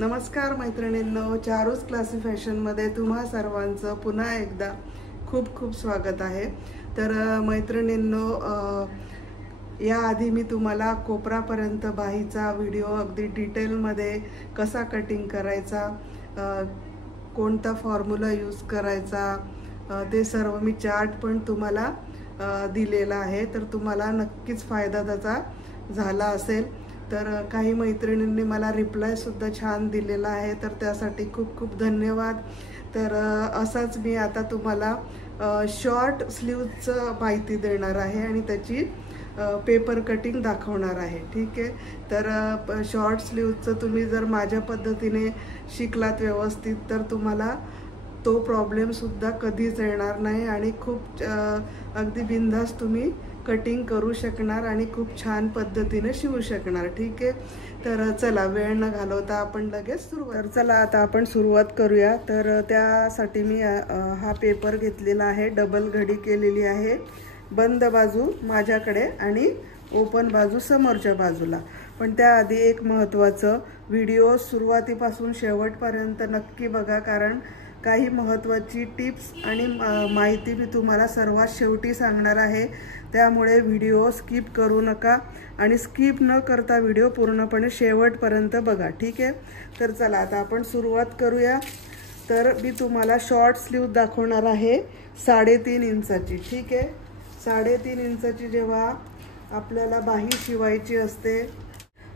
नमस्कार मैत्रिणींनो, चारूस क्लासी फॅशनमध्ये तुम्हा सर्वांचं पुन्हा एकदा खूप खूप स्वागत आहे। तर मैत्रिणींनो, याआधी मी तुम्हाला कोपरापर्यंत बाहीचा व्हिडिओ अगदी डिटेलमध्ये कसा कटिंग करायचा, कोणता फॉर्म्युला यूज करायचा, ते सर्व मी चार्ट पण तुम्हाला दिलेला आहे। तर तुम्हाला नक्कीच फायदा त्याचा झाला असेल। तर काही मैत्रिणींनी मला रिप्लायसुद्धा छान दिलेला आहे, तर त्यासाठी खूप खूप धन्यवाद। तर असाच मी आता तुम्हाला शॉर्ट स्लीव्हचं माहिती देणार आहे आणि त्याची पेपर कटिंग दाखवणार आहे। ठीक आहे, तर शॉर्ट स्लीव्हचं तुम्ही जर माझ्या पद्धतीने शिकलात व्यवस्थित तर तुम्हाला तो प्रॉब्लेमसुद्धा कधीच येणार नाही आणि खूप अगदी बिनधास्त तुम्ही कटिंग करू शकणार आणि खूप छान पद्धतीने शिवू शकणार। ठीक आहे, तर चला वेळ न घालवता आपण लगेच सुरुवात चला आता आपण सुरुवात करूया। तर त्यासाठी मी हा पेपर घेतलेला आहे, डबल घडी केलेली आहे, बंद बाजू माझ्याकडे आणि ओपन बाजू समोरच्या बाजूला। पण त्याआधी एक महत्त्वाचं व्हिडिओ सुरुवातीपासून शेवटपर्यंत नक्की बघा, कारण काही महत्त्वाची टिप्स आणि माहिती मी तुम्हाला सर्वात शेवटी सांगणार आहे। त्यामुळे व्हिडिओ स्किप करू नका आणि स्किप न करता व्हिडिओ पूर्णपणे शेवटपर्यंत बघा। ठीक आहे, तर चला आता आपण सुरुवात करूया। तर मी तुम्हाला शॉर्ट स्लीव्ह दाखवणार आहे 3.5 इंचाची। ठीक आहे, 3.5 इंचाची जेव्हा आपल्याला बाही शिवायची असते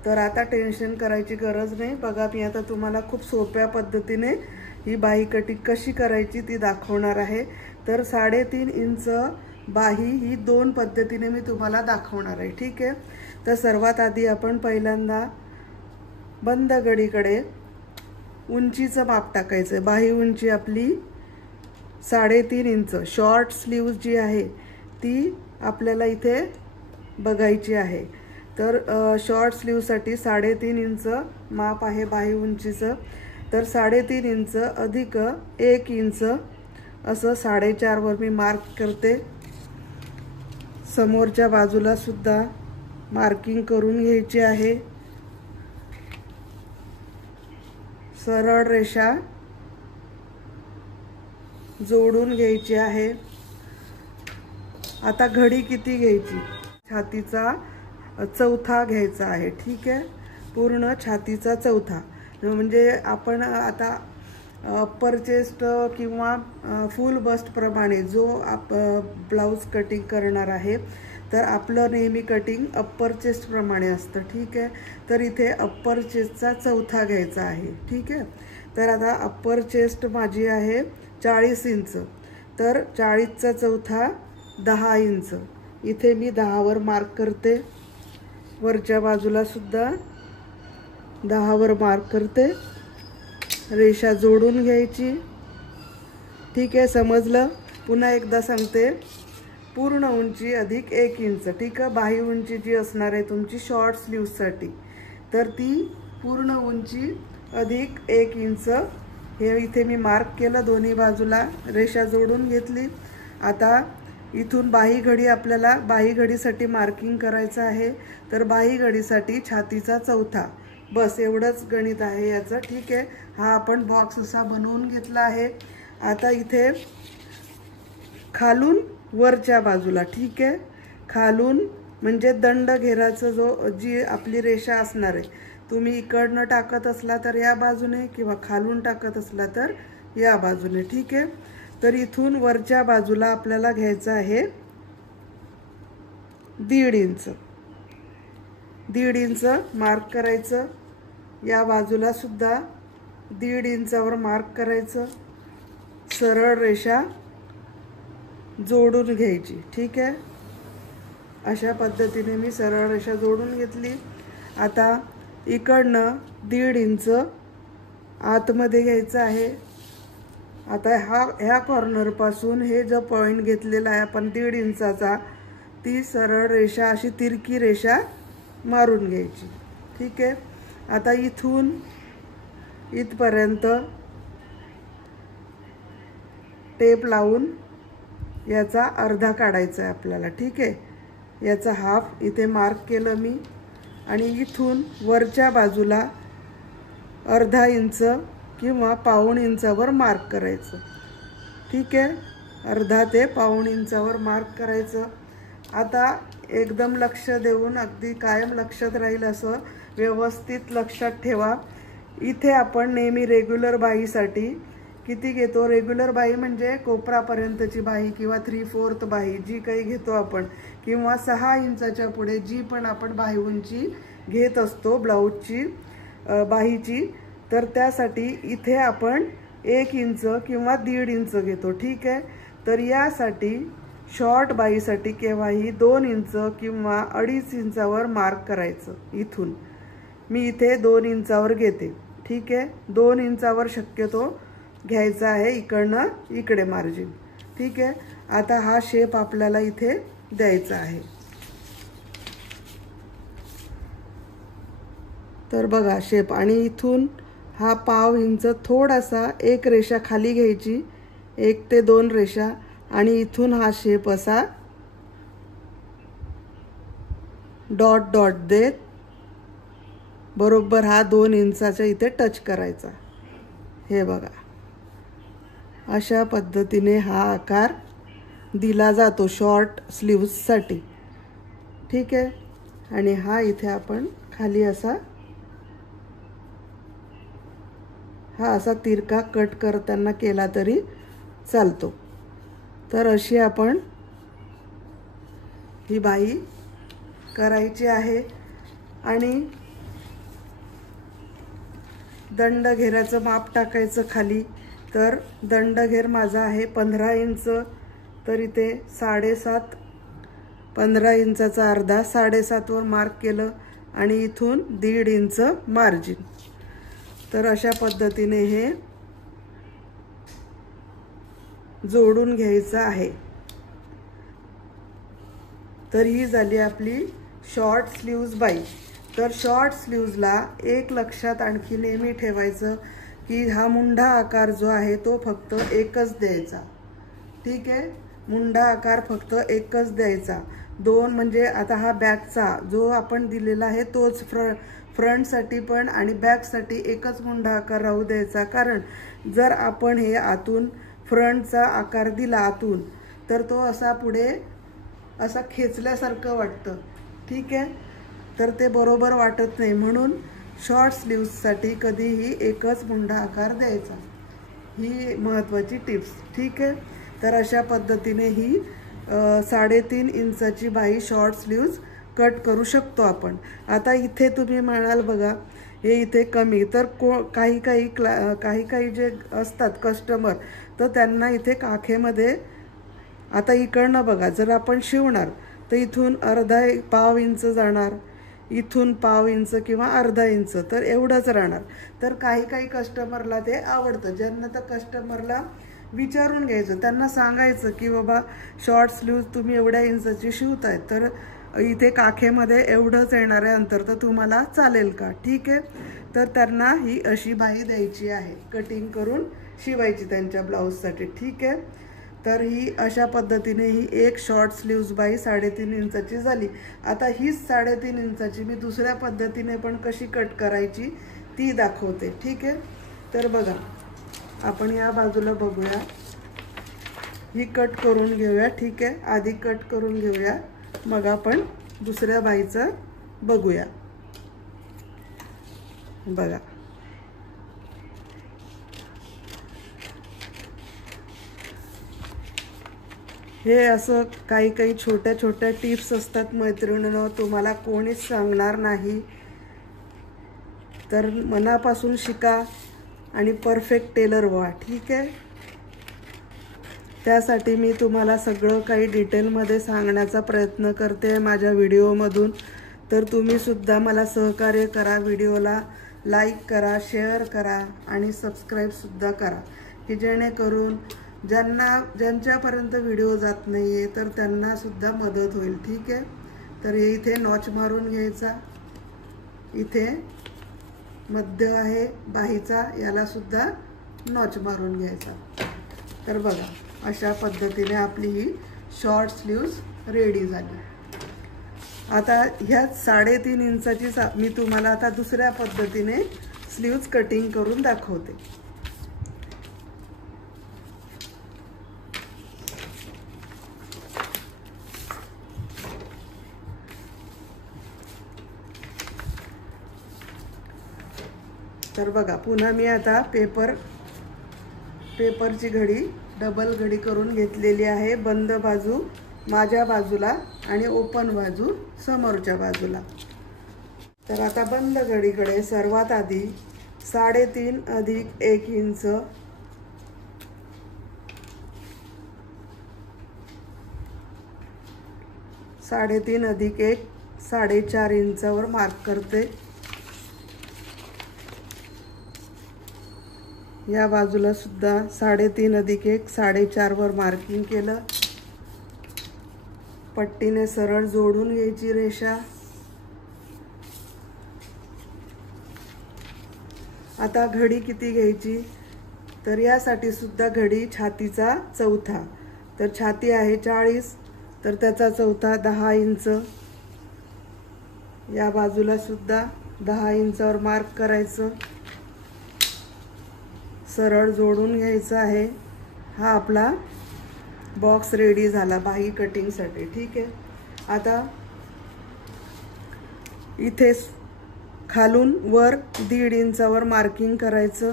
तर आता टेन्शन करायची गरज नाही। बघा, मी आता तुम्हाला खूप सोप्या पद्धतीने ही बाही कटिंग कशी करायची ती दाखवणार आहे। तर 3.5 इंच बाही ही दोन पद्धतीने मी तुम्हाला दाखवणार आहे। ठीक आहे, तर सर्वात आधी आपण पहिल्यांदा बंद घडीकडे उंचीचं माप टाकायचं। बाही उंची आपली 3.5 इंच शॉर्ट स्लीव्ह जी आहे ती आपल्याला इथे बघायची आहे। तर शॉर्ट स्लीव्हसाठी 3.5 इंच माप आहे बाही उंचीचं। तर 3.5 इंच अधिक 1 इंच असं 4.5 वर मी मार्क करते। समोरच्या बाजूला सुद्धा मार्किंग करून घ्यायची आहे। सरळ रेषा जोडून घ्यायची आहे। आता घडी किती घ्यायची? छातीचा चौथा घ्यायचा आहे। ठीक आहे, पूर्ण छातीचा चौथा, म्हणजे आपण आता अप्पर चेस्ट किंवा फुल बस्ट प्रमाणे जो ब्लाउज कटिंग करणार आहे तर आपलं नेहमी कटिंग अप्पर चेस्ट प्रमाणे असतं। ठीक आहे, तर इथे अप्पर चेस्टचा चौथा घ्यायचा आहे। ठीक आहे, तर आता अप्पर चेस्ट माझी आहे 40 इंच, तर 40चा चौथा 10 इंच, इथे मी 10 वर मार्क करते। वरच्या बाजूला सुद्धा 10 वर मार्क करते, रेषा जोडून घ्यायची। ठीक आहे, समजलं? पुन्हा एकदा सांगते, पूर्ण उंची अधिक 1 इंच। ठीक आहे, बाही उंची जी असणार आहे तुमची शॉर्ट स्लीव्हसाठी तर ती पूर्ण उंची अधिक 1 इंच हे इथे मी मार्क केलं। दोन्ही बाजूला रेषा जोडून घेतली। आता इथून बाही घडी आपल्याला बाही घडीसाठी मार्किंग करायचं आहे। तर बाही घडीसाठी छातीचा चौथा, बस एवढंच गणित आहे याचं। ठीक आहे, हा आपण बॉक्स असा बनवून घेतला आहे। आता इथे खालून वरच्या बाजूला, ठीक आहे, खालून म्हणजे दंड घेराचं जी आपली रेषा असणार आहे, तुम्ही इकडनं टाकत असला तर या बाजूने किंवा खालून टाकत असला तर या बाजूने। ठीक आहे, तर इथून वरच्या बाजूला आपल्याला घ्यायचं आहे 1.5 इंच। 1.5 इंच मार्क करायचं। या बाजूला सुद्धा 1.5 इंचावर मार्क करायचं। सरळ रेषा जोडून घ्यायची। ठीक आहे, अशा पद्धतीने मी सरळ रेषा जोडून घेतली। आता इकडनं 1.5 इंच आतमध्ये घ्यायचं आहे। आता ह्या कॉर्नरपासून हे जो पॉईंट घेतलेला आहे आपण 1.5 इंचाचा, ती सरळ रेषा अशी तिरकी रेषा मारून घ्यायची। ठीक आहे, आता इथून इथपर्यंत टेप लावून याचा अर्धा काढायचा आहे आपल्याला। ठीक आहे, याचा हाफ इथे मार्क केलं मी आणि इथून वरच्या बाजूला अर्धा इंच किंवा पाऊण इंचावर मार्क करायचं. ठीक आहे, अर्धा ते पाऊण इंचावर मार्क करायचं. आता एकदम लक्ष देऊन अगदी कायम लक्षात राहील असं व्यवस्थित लक्षात ठेवा. इथे आपण नेहमी रेग्युलर बाहीसाठी किती घेतो? रेग्युलर बाही म्हणजे कोपरापर्यंतची बाही किंवा 3/4 बाही जी काही घेतो आपण, किंवा 6 इंचाच्या पुढे जी पण आपण बाही उंची घेत असतो ब्लाऊजची बाहीची, तर त्यासाठी इथे आपण 1 इंच किंवा 1.5 इंच घेतो. ठीक आहे, तर यासाठी शॉर्ट बाहीसाठी केव्हाही 2 इंच किंवा 2.5 इंचावर मार्क करायचं. इथून मी इथे 2 इंचावर घेते. ठीक आहे, 2 इंचावर शक्यतो घ्यायचा आहे, इकडनं इकडे मार्जिन. ठीक आहे, आता हा शेप आपल्याला इथे द्यायचा आहे. तर बघा शेप, आणि इथून हा पाव इंच थोडासा एक रेषा खाली घ्यायची, 1 ते 2 रेषा, आणि इथून हा शेप असा डॉट डॉट देत बरोबर हा 2 इंचाच्या इथे टच करायचा. हे बघा, अशा पद्धतीने हा आकार दिला जातो शॉर्ट स्लीव्ससाठी. ठीक आहे, आणि हा इथे आपण खाली असा तिरका कट करताना केला तरी चालतो. तर अशी आपण ही बाही करायची आहे. आणि दंडघेराचं माप टाकायचं खाली. तर दंडघेर माझा आहे 15 इंच, तर इथे 7.5, 15 इंचाचा अर्धा 7.5 वर मार्क केलं, आणि इथून 1.5 इंच मार्जिन. तर अशा पद्धतीने हे जोडून घ्यायचं आहे. तर ही झाली आपली शॉर्ट स्लीव्ज बाही. तर शॉर्ट स्लीव्जला एक लक्षात आणखी नेहमी ठेवायचं की हा मुंढा आकार जो आहे तो फक्त एकच द्यायचा. ठीक आहे, मुंढा आकार फक्त एकच द्यायचा. 2 म्हणजे आता हा बॅकचा जो आपण दिलेला आहे तोच फ्रंटसाठी पण आणि बॅकसाठी एकच मुंढा आकार राहू द्यायचा. कारण जर आपण हे आतून फ्रंटचा आकार दिला आतून, तर तो असा पुढे असा खेचल्यासारखं वाटतं. ठीक आहे, तर ते बरोबर वाटत नाही. म्हणून शॉर्ट स्लीव्ससाठी कधीही एकच मुंढा आकार द्यायचा. ही महत्त्वाची टिप्स. ठीक आहे, तर अशा पद्धतीने ही 3.5 इंचाची बाही शॉर्ट स्लीव्ज कट करू शकतो आपण. आता इथे तुम्ही म्हणाल बघा हे इथे कमी, तर काही जे असतात कस्टमर, तर त्यांना इथे काखेमध्ये आता इकडनं बघा, जर आपण शिवणार तर इथून पाव इंच जाणार, इथून पाव इंच किंवा अर्धा इंच, तर एवढंच राहणार. तर काही कस्टमरला ते आवडतं. ज्यांना तर कस्टमरला विचारून घ्यायचं, त्यांना सांगायचं की बाबा शॉर्ट स्लीव्ज तुम्ही एवढ्या इंचाची शिवताय, तर इथे काखेमध्ये एवढंच येणार आहे अंतर, तर तुम्हाला चालेल का? ठीक आहे, तर त्यांना ही अशी बाही द्यायची आहे, कटिंग करून शिवायची त्यांच्या ब्लाऊजसाठी. ठीक आहे, तर ही अशा पद्धतीने ही एक शॉर्ट स्लीव्ज बाही 3.5 इंचाची झाली. आता हीच 3.5 इंचाची मी दुसऱ्या पद्धतीने पण कशी कट करायची ती दाखवते. ठीक आहे, तर बघा आपण या बाजूला बघूया, ही कट करून घेऊया. ठीक आहे, आधी कट करून घेऊया, मग आपण दुसऱ्या बाहीचं बघूया. बघा हे असं काही छोट्या टिप्स असतात मैत्रिणींनो, तुम्हाला कोणीच सांगणार नाही. तर मनापासून शिका आणि परफेक्ट टेलर व्हा. ठीक आहे, त्यासाठी मी तुम्हाला सगळं काही डिटेलमध्ये सांगण्याचा प्रयत्न करते माझ्या व्हिडिओमधून. तर तुम्ही सुद्धा मला सहकार्य करा, व्हिडिओला लाईक करा, शेअर करा आणि सबस्क्राईब सुद्धा करा, की जेणेकरून ज्यांच्यापर्यंत व्हिडिओ जात नाही आहे तर त्यांना सुद्धा मदत होईल. ठीक आहे, तर हे इथे नॉच मारून घ्यायचा. इथे मध्य आहे बाहीचा, याला सुद्धा नॉच मारून घ्यायचा. तर बघा अशा पद्धतीने आपली ही शॉर्ट स्लीव्ज रेडी झाली. आता ह्याच 3.5 इंचाची मी तुम्हाला आता दुसऱ्या पद्धतीने स्लीव्ज कटिंग करून दाखवते। तर बघा, पुन्हा मी आता पेपरची घडी डबल घडी करून घेतलेली आहे। बंद बाजू माझ्या बाजूला आणि ओपन बाजू समोरच्या बाजूला। तर आता बंद घडीकडे सर्वात आधी 3.5 अधिक 1 इंच, 3.5 अधिक 1 4.5 इंचावर मार्क करते। या बाजूला सुद्धा 3.5 अधिक 1 4.5 वर मार्किंग केलं। पट्टीने सरळ जोडून घ्यायची रेषा। आता घडी किती घ्यायची, तर यासाठी सुद्धा घडी छातीचा चौथा। तर छाती आहे 40, तर त्याचा चौथा 10 इंच। या बाजूला सुद्धा 10 इंचावर मार्क करायचं, सरळ जोडून घ्यायचं आहे। हा आपला बॉक्स रेडी झाला बाही कटिंगसाठी। ठीक आहे, आता इथे खालून वर 1.5 इंचावर मार्किंग करायचं।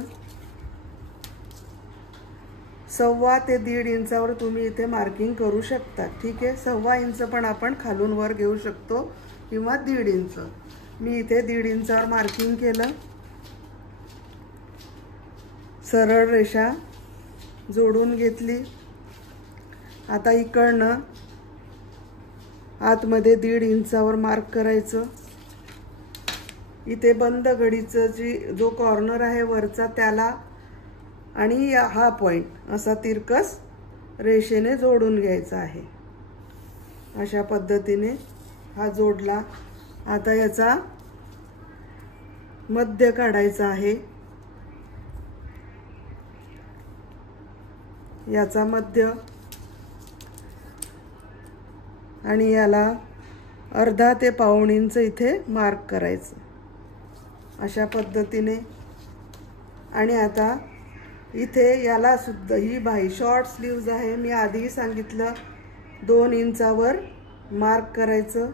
1.25 ते 1.5 इंचावर तुम्ही इथे मार्किंग करू शकता। ठीक आहे, 1.25 इंच पण आपण खालून वर घेऊ शकतो किंवा 1.5 इंच। मी इथे 1.5 इंचावर मार्किंग केलं। सरळ रेषा जोडून घेतली। आता इकडनं आतमध्ये 1.5 इंचावर मार्क करायचं। इथे बंद घडीचं जो कॉर्नर आहे वरचा त्याला आणि हा पॉइंट असा तिरकस रेषेने जोडून घ्यायचा आहे। अशा पद्धतीने हा जोडला। आता याचा मध्य काढायचा आहे। याचा मध्य आणि याला 1/2 ते 1.25 इंच इथे मार्क करायचं अशा पद्धतीने। आणि आता इथे याला सुद्धा ही बाही शॉर्ट स्लीव्ज आहे, मी आधी सांगितलं 2 इंचावर मार्क करायचं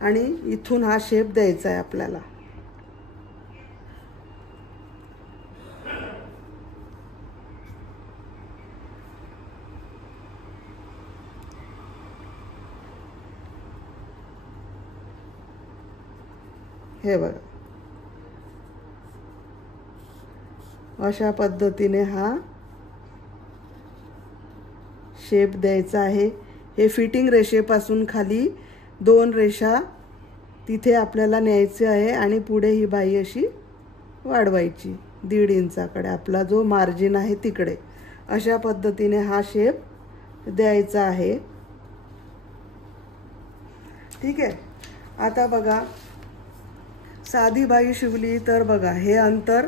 आणि इथून हा शेप द्यायचा आहे आपल्याला। हे बघा, अशा पद्धतीने हा शेप द्यायचा आहे। हे फिटिंग रेषेपासून खाली 2 रेषा तिथे आपल्याला न्यायचे आहे आणि पुढे ही बाही अशी वाढवायची 1.5 इंचाकडे, आपला जो मार्जिन आहे तिकडे। अशा पद्धतीने हा शेप द्यायचा आहे। ठीक आहे, आता बघा, साधी बाही शिवली तर बघा हे अंतर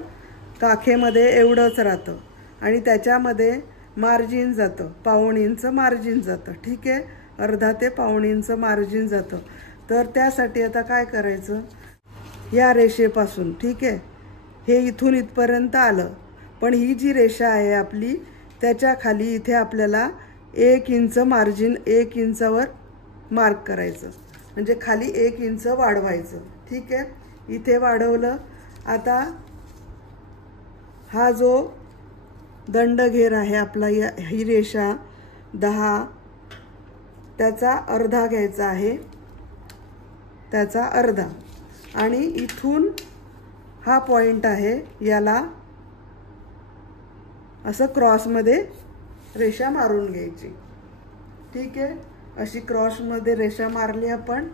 काखेमध्ये एवढंच राहतं आणि त्याच्यामध्ये मार्जिन जातं, 1.25 इंच मार्जिन जातं। ठीक आहे, 1/2 ते 1.25 इंच मार्जिन जातं। तर त्यासाठी आता काय करायचं, या रेषेपासून, ठीक आहे, हे इथून इथपर्यंत आलं, पण ही जी रेषा आहे आपली त्याच्या खाली इथे आपल्याला 1 इंच मार्जिन 1 इंचावर मार्क करायचं, म्हणजे खाली 1 इंच वाढवायचं। ठीक आहे, इथे वाढवलं। आता हा जो दंडघेर आहे आपला, ही रेषा 10, त्याचा अर्धा घ्यायचा आहे, त्याचा अर्धा। आणि इथून हा पॉइंट आहे, याला असं क्रॉसमध्ये रेषा मारून घ्यायची। ठीक आहे, अशी क्रॉसमध्ये रेषा मारली आपण।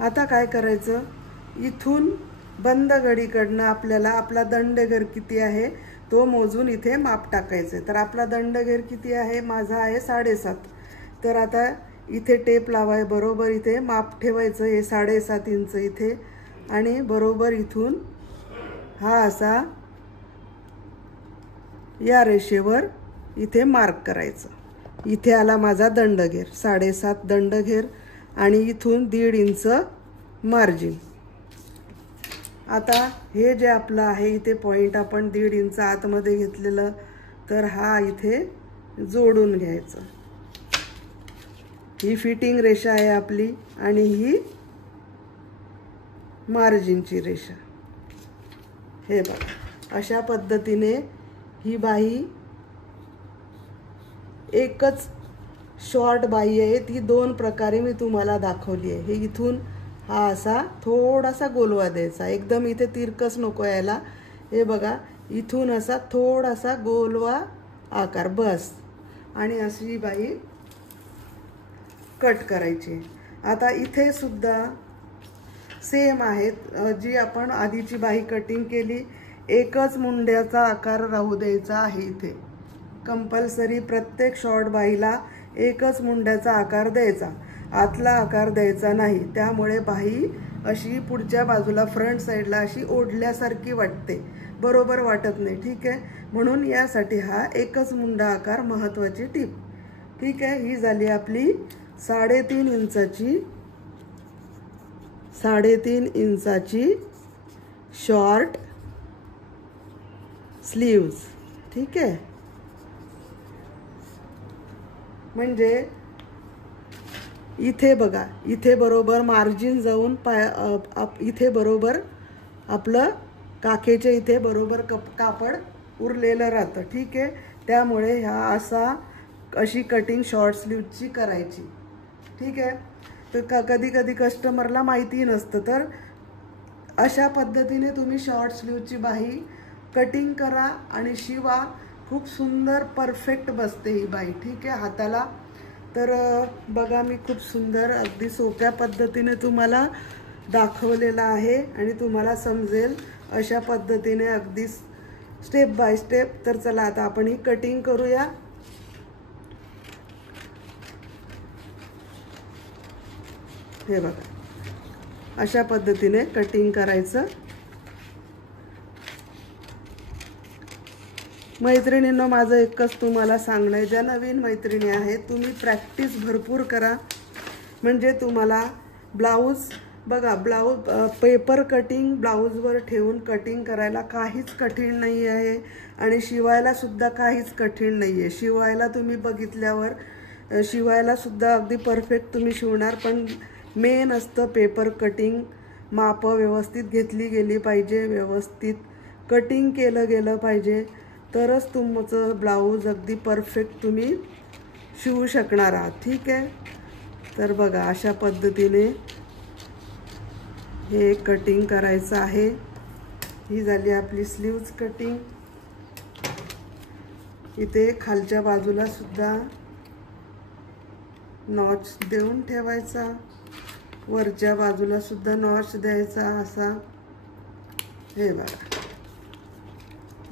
आता काय करायचं, इथून बंद घडीकडनं आपल्याला आपला दंडघेर किती आहे तो मोजून इथे माप टाकायचं। तर आपला दंडघेर किती आहे, माझा आहे 7.5। तर आता इथे टेप लावाय, बरोबर इथे माप ठेवायचं, हे 7.5 इंच इथे, आणि बरोबर इथून हा असा या रेषेवर इथे मार्क करायचं। इथे आला माझा दंडघेर 7.5 दंडघेर, आणि इथून 1.5 इंच मार्जिन. आता हे जे आपलं आहे इथे पॉइंट आपण 1.5 इंच आतमध्ये घेतलेलं, तर हा इथे जोडून घ्यायचं. ही फिटिंग रेषा आहे आपली आणि ही मार्जिनची रेषा. हे बघा अशा पद्धतीने ही बाही एकच शॉर्ट बाही आहे, ती 2 प्रकारे मी तुम्हाला दाखवली आहे. हे इथून हा असा थोडासा गोलवा द्यायचा, एकदम इथे तिरकस नको यायला. हे बघा इथून असा थोडासा गोलवा आकार बस, आणि अशी ही बाही कट करायची. आता इथे सुद्धा सेम आहेत, जी आपण आधीची बाही कटिंग केली, एकच मुंड्याचा आकार राहू द्यायचा आहे. इथे कंपल्सरी प्रत्येक शॉर्ट बाहीला एकच मुंड्याचा आकार द्यायचा, आतला आकार द्यायचा नाही. त्यामुळे बाही अशी पुढच्या बाजूला फ्रंट साईडला अशी ओढल्यासारखी वाटते, बरोबर वाटत नाही. ठीक आहे, म्हणून यासाठी हा एकच मुंडा आकार महत्त्वाची टीप. ठीक आहे, ही झाली आपली 3.5 इंचाची शॉर्ट स्लीव्ज. ठीक आहे, म्हणजे इथे बघा, इथे बरोबर मार्जिन जाऊन इथे बरोबर आपलं काखेच्या इथे बरोबर कापड उरलेलं राहतं. ठीक आहे, त्यामुळे अशी कटिंग शॉर्ट स्लीव्हची करायची. ठीक आहे, तर कधी कधी कस्टमरला माहिती नसतं, तर अशा पद्धतीने तुम्ही शॉर्ट स्लीव्हची बाही कटिंग करा आणि शिवा. खूप सुंदर परफेक्ट बसते ही बाही. ठीक आहे, हाताला. तर बघा मी खूप सुंदर अगदी सोप्या पद्धतीने तुम्हाला दाखवलेलं आहे आणि तुम्हाला समजेल अशा पद्धतीने अगदी स्टेप बाय स्टेप. तर चला आता आपण ही कटिंग करूया. हे बघा अशा पद्धतीने कटिंग करायचं. मैत्रिणींनो, माझं एकच तुम्हाला सांगणं आहे, ज्या नवीन मैत्रिणी आहेत तुम्ही प्रॅक्टिस भरपूर करा, म्हणजे तुम्हाला ब्लाऊज बघा, पेपर कटिंग ब्लाऊजवर ठेवून कटिंग करायला काहीच कठीण नाही आहे आणि शिवायला सुद्धा काहीच कठीण नाही आहे. शिवायला तुम्ही बघितल्यावर शिवायला सुद्धा अगदी परफेक्ट तुम्ही शिवणार. पण मेन असतं पेपर कटिंग. मापं व्यवस्थित घेतली गेली पाहिजे, व्यवस्थित कटिंग केलं गेलं पाहिजे, तरच तुमचं ब्लाऊज अगदी परफेक्ट तुम्ही शिवू शकणार आहात. ठीक आहे, तर बघा अशा पद्धतीने हे कटिंग करायचं आहे. ही झाली आपली स्लीव्ज कटिंग. इथे खालच्या बाजूला सुद्धा नॉच देऊन ठेवायचा, वरच्या बाजूला सुद्धा नॉच द्यायचा असा. हे बघा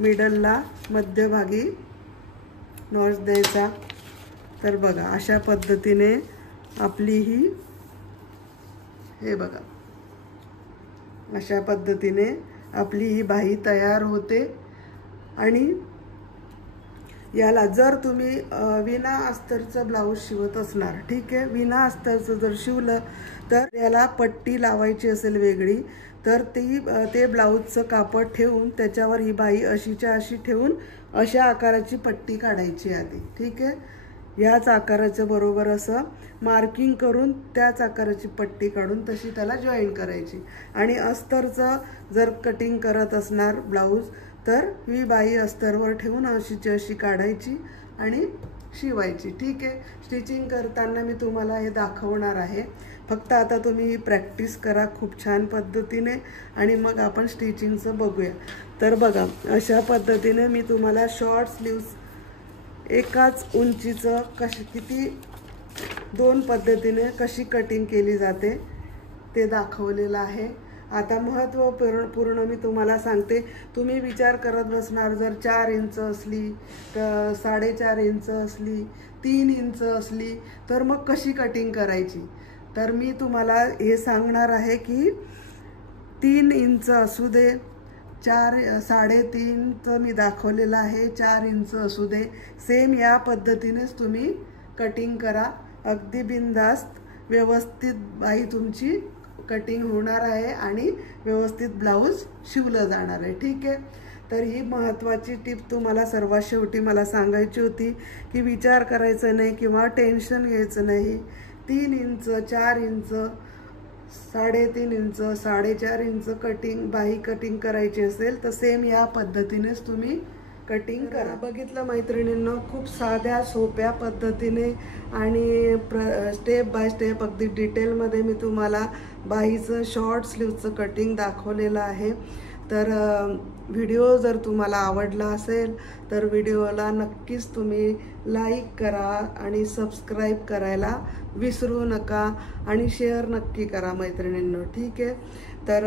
मिडलला मध्यभागी नॉच द्यायचा. तर बघा अशा पद्धतीने आपली ही, हे बघा अशा पद्धतीने आपली ही बाही तयार होते. आणि याला जर तुम्ही विना अस्तरचं ब्लाऊज शिवत असणार, ठीक आहे, विना अस्तरचं जर शिवलं तर याला पट्टी लावायची असेल वेगळी, तर ते ब्लाऊजचं कापड ठेवून त्याच्यावर ही बाही अशीच्या अशी ठेवून अशा आकाराची पट्टी काढायची आधी. ठीक आहे, ह्याच आकाराचं बरोबर असं मार्किंग करून त्याच आकाराची पट्टी काढून तशी त्याला जॉईन करायची. आणि अस्तरचं जर कटिंग करत असणार ब्लाऊज तर ही बाही अस्तरवर ठेवून अशीची अशी काढायची आणि शिवायची. ठीक आहे, स्टिचिंग करताना मी तुम्हाला हे दाखवणार आहे. फक्त आता तुम्ही प्रॅक्टिस करा खूप छान पद्धतीने आणि मग आपण स्टिचिंगचं बघूया. तर बघा अशा पद्धतीने मी तुम्हाला शॉर्ट स्लीव्स एकाच उंचीचं किती 2 पद्धतीने कशी कटिंग केली जाते ते दाखवलेलं आहे. आता महत्त्वपूर्ण मी तुम्हाला सांगते. तुम्ही विचार करत बसणार, जर 4 इंच असली, तर 4.5 इंच असली, 3 इंच असली, तर मग कशी कटिंग करायची. तर मी तुम्हाला हे सांगणार आहे की 3 इंच असू दे, 3.5चं मी दाखवलेलं आहे, 4 इंच असू दे, सेम या पद्धतीनेच तुम्ही कटिंग करा. अगदी बिनधास्त व्यवस्थित बाही तुमची कटिंग होणार आहे आणि व्यवस्थित ब्लाऊज शिवलं जाणार आहे. ठीक आहे. तर ही महत्त्वाची टिप तुम्हाला सर्वात शेवटी मला सांगायची होती की विचार करायचा नाही किंवा टेन्शन घ्यायचं नाही. 3 inch 4 inch 3.5 inch 4.5 inch cutting बाही कटिंग करायची असेल तर सेम या पद्धतीनेच तुम्ही कटिंग करा. बघितलं मैत्रिणींनो, खूप साध्या सोप्या पद्धतीने आणि स्टेप बाय स्टेप अगदी डिटेलमध्ये मी तुम्हाला बाहीचं शॉर्ट स्लीवचं कटिंग दाखवलेलं आहे. तर व्हिडिओ जर तुम्हाला आवडला असेल तर व्हिडिओला नक्कीच तुम्ही लाईक करा आणि सबस्क्राईब करायला विसरू नका आणि शेअर नक्की करा मैत्रिणींनो. ठीक आहे. तर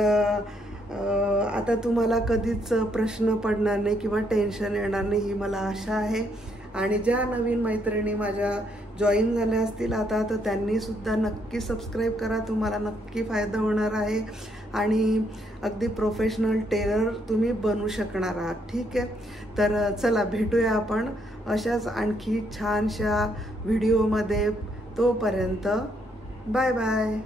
आता तुम्हाला कधीच प्रश्न पडणार नाही किंवा टेन्शन येणार नाही ही मला आशा आहे. आणि ज्या नवीन मैत्रिणी माझ्या जॉईन झाल्या असतील आता तर त्यांनी सुद्धा नक्की सबस्क्राईब करा. तुम्हाला नक्की फायदा होणार आहे आणि अगदी प्रोफेशनल टेलर तुम्ही बनू शकणार आहात. ठीक आहे. तर चला भेटूया आपण अशाच आणखी छानशा व्हिडिओमध्ये. तोपर्यंत बाय बाय.